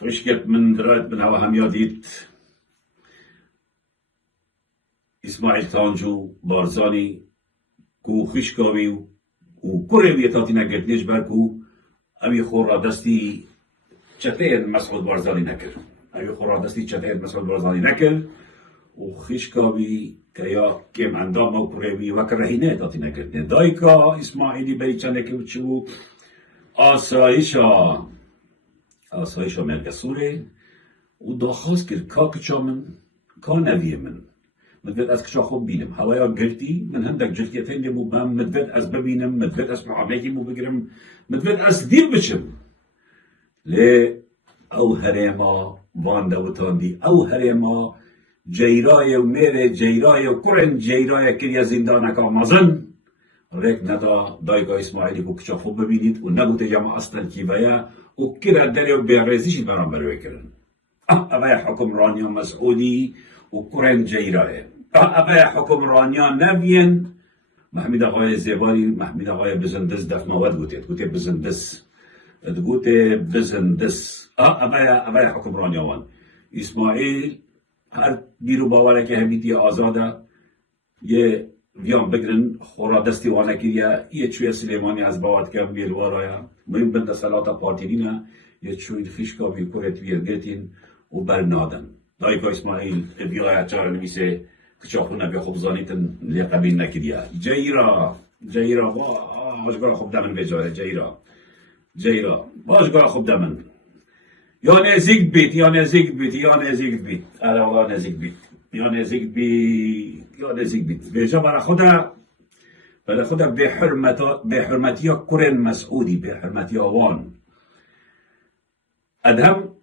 خشكت من درات من هوا هم ياديت اسماعيل تانجو بارزاني كو خشكاوي و كوري تاتي نقلت ليش بركو أبي خورا دستي چتين مسعود بارزاني نكر أبي خورا دستي چتين مسعود بارزاني نكر و خشكاوي كيا كم عندما وكوري وكرهينه تاتي نقلت دايكا إسماعيلي بريچانك وچو آسایشا مرکسوره و داخواست کرد که کچا من که نویه من مدوید از کچا خوب بینم هوایا گرتی من هندک جلتیتین لیمو بام مدوید از ببینم مدوید از معاملهی مو بگرم مدوید از دیر بچم لی او هریما وان دوتان دی او هریما جیرای و میره جیرای و کرن جیرای کریا زندانکا مزن ریک ندا دایگاه اسماعیلی کو کچا خوب ببینید و نبوت جمع اصلا کیویا و كلا داري وبيعرزيش برامبر ويكرن أبا حكم رانيا مسعودي وكورن جيراي أبا حكم رانيا نبين محمد آقای زباری محمد آقای بزندس دفت مواد گوته بزندس گوته بزندس أبا حكم رانيا وان اسماعیل هر بیرو باوره که همیتی آزاده یه ویان بگرن خورا دستی وانه کریه یه چوی سلیمانی از باوت که میلوارایا مهم بنده صلاة پارتینینا یه چوی خشکا بی کورت ویرگتین و برنادن دایکا اسماعیل بیایا چار نویسه کچاخونه بی خوب زانیتن لیقبین نکریه جیرا باشگاه خوب دمن بجاره جیرا باشگاه خوب دمن یا نزیک بیت یا نزیک بیت الله نزیک بیت یا نزیک بیت بیجا برای خدا به حرمتی کرن مسعودی به حرمتی وان ادهم